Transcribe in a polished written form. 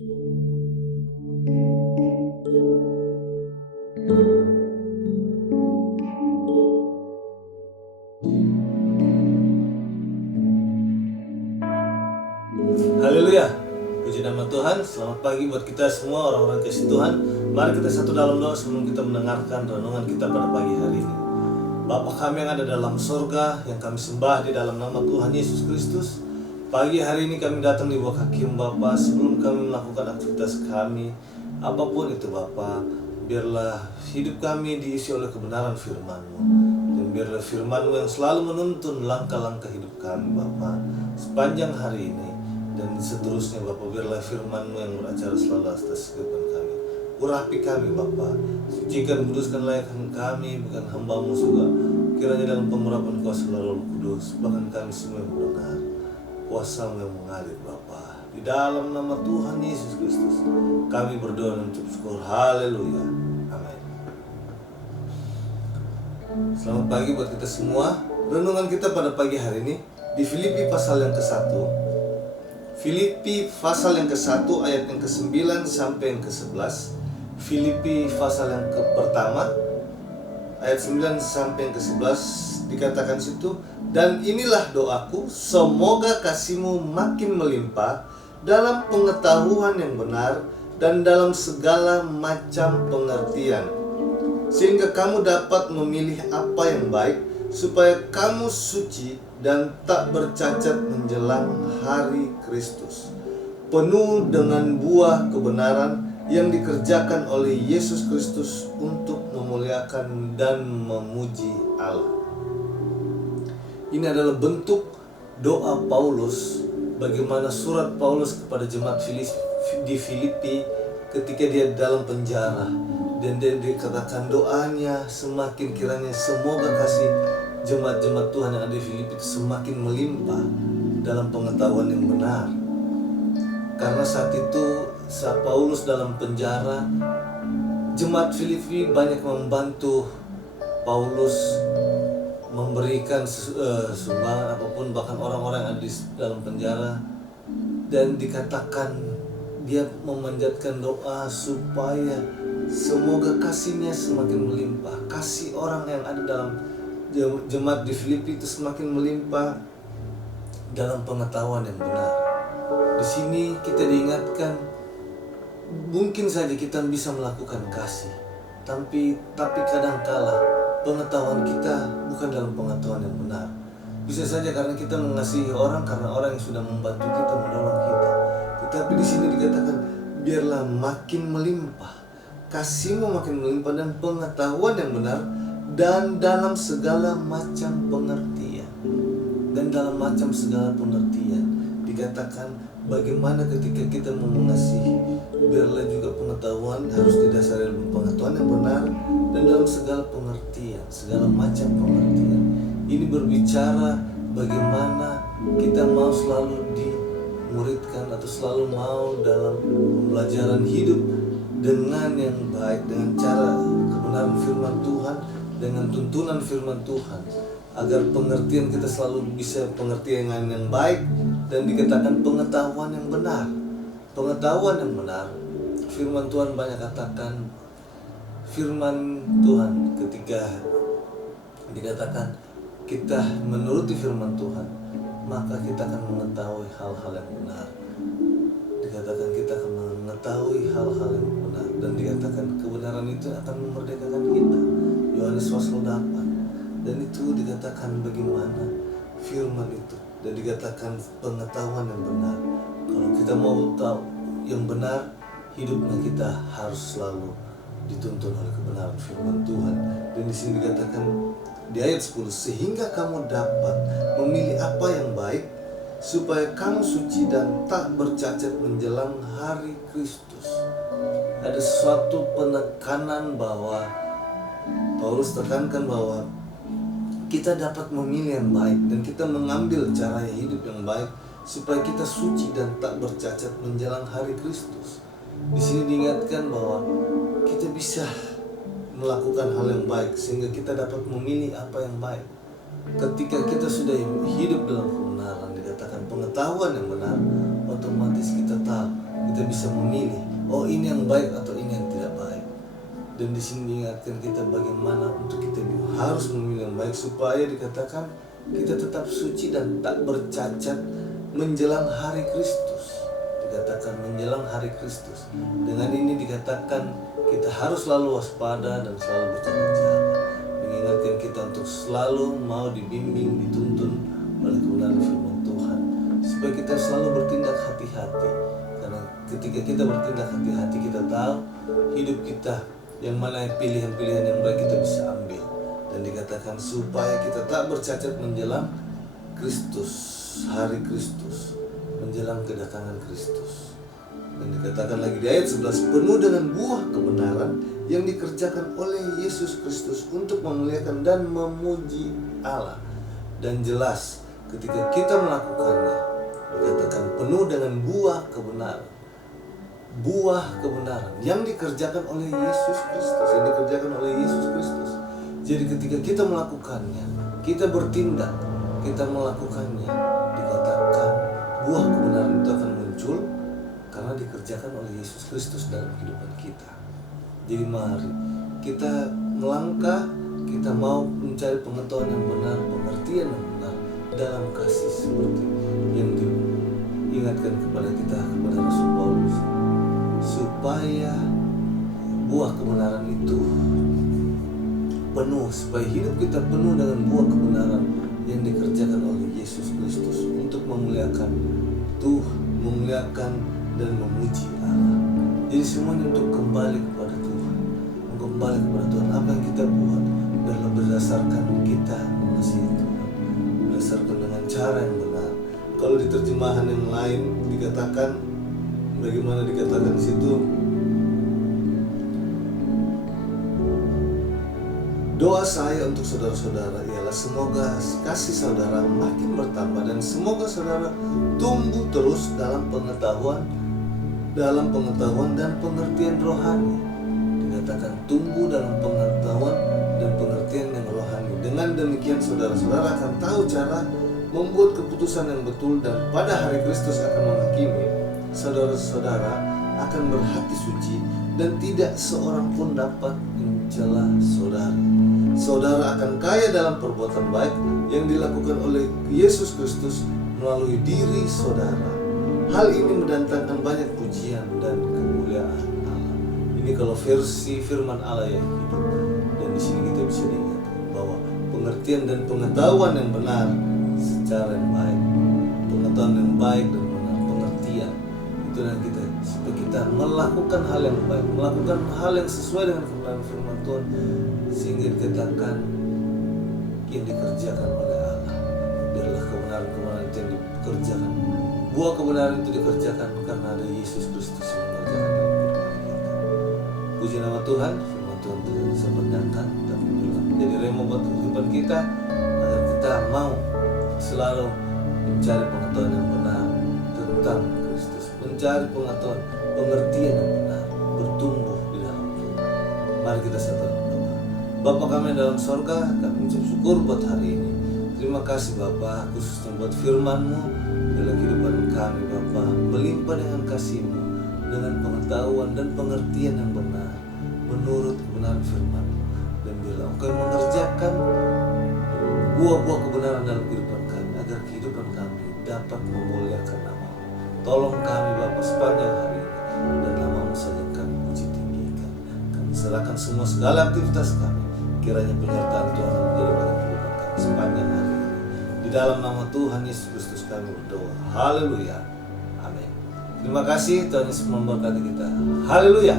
Haleluya, puji nama Tuhan. Selamat pagi buat kita semua orang-orang kasih Tuhan. Mari kita satu dalam doa sebelum kita mendengarkan renungan kita pada pagi hari ini. Bapa kami yang ada dalam sorga, yang kami sembah di dalam nama Tuhan Yesus Kristus. Pagi hari ini kami datang di bawah kaki Bapa. Sebelum kami melakukan aktivitas kami, apapun itu Bapa, biarlah hidup kami diisi oleh kebenaran firman-Mu. Dan biarlah firman-Mu yang selalu menuntun langkah-langkah hidup kami Bapa sepanjang hari ini. Dan seterusnya Bapak, biarlah firman-Mu yang beracara selalu atas kehidupan kami. Urapi kami Bapak, sucikan kuduskan layakkan kami, bukan hamba-Mu juga. Kiranya dalam pengurapan kuasa Roh Kudus, bahkan kami semua yang mendengar kuasa-Mu yang mengalir Bapak. Di dalam nama Tuhan Yesus Kristus kami berdoa dan mengucap syukur. Haleluya, amin. Selamat pagi buat kita semua. Renungan kita pada pagi hari ini di Filipi pasal yang ke-1. Filipi pasal yang ke-1 ayat yang ke-9 sampai yang ke-11. Filipi pasal yang pertama ayat 9 sampai yang ke-11 dikatakan situ, dan inilah doaku, semoga kasih-Mu makin melimpah dalam pengetahuan yang benar dan dalam segala macam pengertian, sehingga kamu dapat memilih apa yang baik, supaya kamu suci dan tak bercacat menjelang hari Kristus, penuh dengan buah kebenaran yang dikerjakan oleh Yesus Kristus untuk memuliakan dan memuji Allah. Ini adalah bentuk doa Paulus, bagaimana surat Paulus kepada jemaat di Filipi ketika dia dalam penjara. Dan dia dikatakan doanya semakin kiranya semoga kasih jemaat-jemaat Tuhan yang ada di Filipi itu semakin melimpah dalam pengetahuan yang benar. Karena saat itu saat Paulus dalam penjara, jemaat Filipi banyak membantu Paulus memberikan sumbangan apapun, bahkan orang-orang yang ada di dalam penjara. Dan dikatakan dia memanjatkan doa supaya semoga kasih-Nya semakin melimpah. Kasih orang yang ada dalam jemaat di Filipi itu semakin melimpah dalam pengetahuan yang benar. Di sini kita diingatkan, mungkin saja kita bisa melakukan kasih, tapi kadangkala pengetahuan kita bukan dalam pengetahuan yang benar. Bisa saja karena kita mengasihi orang, karena orang yang sudah membantu kita, menolong kita. Tetapi di sini dikatakan, biarlah makin melimpah, kasih-Mu makin melimpah dan pengetahuan yang benar dan dalam segala macam pengertian. Dan dalam macam segala pengertian dikatakan bagaimana ketika kita mau mengasihi, biarlah juga pengetahuan harus didasari dalam pengetahuan yang benar dan dalam segala pengertian, segala macam pengertian. Ini berbicara bagaimana kita mau selalu dimuridkan atau selalu mau dalam pembelajaran hidup dengan yang baik, dengan cara kebenaran firman Tuhan, dengan tuntunan firman Tuhan, agar pengertian kita selalu bisa pengertian yang baik. Dan dikatakan pengetahuan yang benar. Pengetahuan yang benar, firman Tuhan banyak katakan, firman Tuhan ketika dikatakan kita menuruti firman Tuhan, maka kita akan mengetahui hal-hal yang benar. Dikatakan kita akan mengetahui hal-hal yang benar. Dan dikatakan kebenaran itu akan memerdekakan kita. Yohanes pasal 8. Dan itu dikatakan bagaimana firman itu. Dan dikatakan pengetahuan yang benar. Kalau kita mau tahu yang benar, hidupnya kita harus selalu dituntun oleh kebenaran firman Tuhan. Dan di sini dikatakan di ayat 10, sehingga kamu dapat memilih apa yang baik, supaya kamu suci dan tak bercacat menjelang hari Kristus. Ada suatu penekanan bahwa Paulus tekankan bahwa kita dapat memilih yang baik dan kita mengambil cara hidup yang baik supaya kita suci dan tak bercacat menjelang hari Kristus. Di sini diingatkan bahwa kita bisa melakukan hal yang baik sehingga kita dapat memilih apa yang baik. Ketika kita sudah hidup dalam kebenaran, dikatakan pengetahuan yang benar, otomatis kita tahu, kita kita bisa memilih, oh ini yang baik atau ini yang tidak baik. Dan di sini diingatkan kita bagaimana untuk kita harus memilih yang baik supaya dikatakan kita tetap suci dan tak bercacat menjelang hari Kristus. Dikatakan menjelang hari Kristus. Dengan ini dikatakan kita harus selalu waspada dan selalu berjaga-jaga, mengingatkan kita untuk selalu mau dibimbing, dituntun oleh kebenaran firman Tuhan, supaya kita selalu bertindak hati-hati. Karena ketika kita bertindak hati-hati, kita tahu hidup kita yang mana pilihan-pilihan yang baik kita bisa ambil. Dan dikatakan supaya kita tak bercacat menjelang Kristus, hari Kristus, menjelang kedatangan Kristus. Dan dikatakan lagi di ayat 11, penuh dengan buah kebenaran yang dikerjakan oleh Yesus Kristus untuk memuliakan dan memuji Allah. Dan jelas ketika kita melakukannya, dikatakan penuh dengan buah kebenaran. Buah kebenaran yang dikerjakan oleh Yesus Kristus, yang dikerjakan oleh Yesus Kristus. Jadi ketika kita melakukannya, kita bertindak, kita melakukannya, dikatakan buah kebenaran itu akan muncul karena dikerjakan oleh Yesus Kristus dalam kehidupan kita. Jadi mari kita melangkah, kita mau mencari pengetahuan yang benar, pengertian yang benar dalam kasih seperti yang diingatkan kepada kita, kepada Rasul Paulus, supaya buah kebenaran itu penuh, supaya hidup kita penuh dengan buah kebenaran yang dikerjakan oleh Yesus Kristus untuk memuliakan Tuhan, memuliakan dan memuji Allah. Jadi semuanya untuk kembali kepada Tuhan, kembali kepada Tuhan. Apa yang kita buat adalah berdasarkan kita mengasihi Tuhan, berdasarkan dengan cara yang benar. Kalau di terjemahan yang lain dikatakan, bagaimana dikatakan di situ? Doa saya untuk saudara-saudara ialah semoga kasih saudara makin bertambah dan semoga saudara tumbuh terus dalam pengetahuan dan pengertian rohani. Dikatakan tumbuh dalam pengetahuan dan pengertian yang rohani. Dengan demikian saudara-saudara akan tahu cara membuat keputusan yang betul, dan pada hari Kristus akan menghakimi. Saudara-saudara akan berhati suci dan tidak seorang pun dapat mencela saudara. Saudara akan kaya dalam perbuatan baik yang dilakukan oleh Yesus Kristus melalui diri saudara. Hal ini mendatangkan banyak pujian dan kemuliaan Allah. Ini kalau versi firman Allah yang hidup. Dan di sini kita bisa diingatkan bahwa pengertian dan pengetahuan yang benar secara yang baik, pengetahuan yang baik dan benar, pengertian itu yang kita, supaya kita melakukan hal yang baik, melakukan hal yang sesuai dengan kebenaran firman Tuhan, sehingga dikatakan yang dikerjakan oleh Allah. Biarlah kebenaran-kebenaran itu yang dikerjakan, buah kebenaran itu dikerjakan karena ada Yesus Kristus yang mengerjakan dalam kehidupan kita. Puji nama Tuhan, firman Tuhan tidak bisa berdangkan dan menjadi rema buat kehidupan kita, agar kita mau selalu mencari pengetahuan yang benar tentang Kristus, mencari pengetahuan, pengertian yang benar, bertumbuh di dalam Tuhan. Mari kita satu doa. Bapa kami dalam sorga, kami mengucap syukur buat hari ini. Terima kasih Bapa, khususnya buat firman-Mu dalam kehidupan kami Bapa, melimpah dengan kasih-Mu, dengan pengetahuan dan pengertian yang benar menurut kebenaran firman-Mu. Dan biarlah Engkau mengerjakan buah-buah kebenaran dalam kehidupan kami, agar kehidupan kami dapat memuliakan nama-Mu. Tolong kami Bapa sepanjang hari ini, dan nama-Mu saja kami puji tinggikan. Kami serahkan semua segala aktivitas kami, kiranya penyertaan Tuhan menjadi bagi kehidupan kami sepanjang hari ini. Di dalam nama Tuhan Yesus Kristus kami berdoa. Haleluya. Amin. Terima kasih, Tuhan Yesus memberkati kita. Haleluya.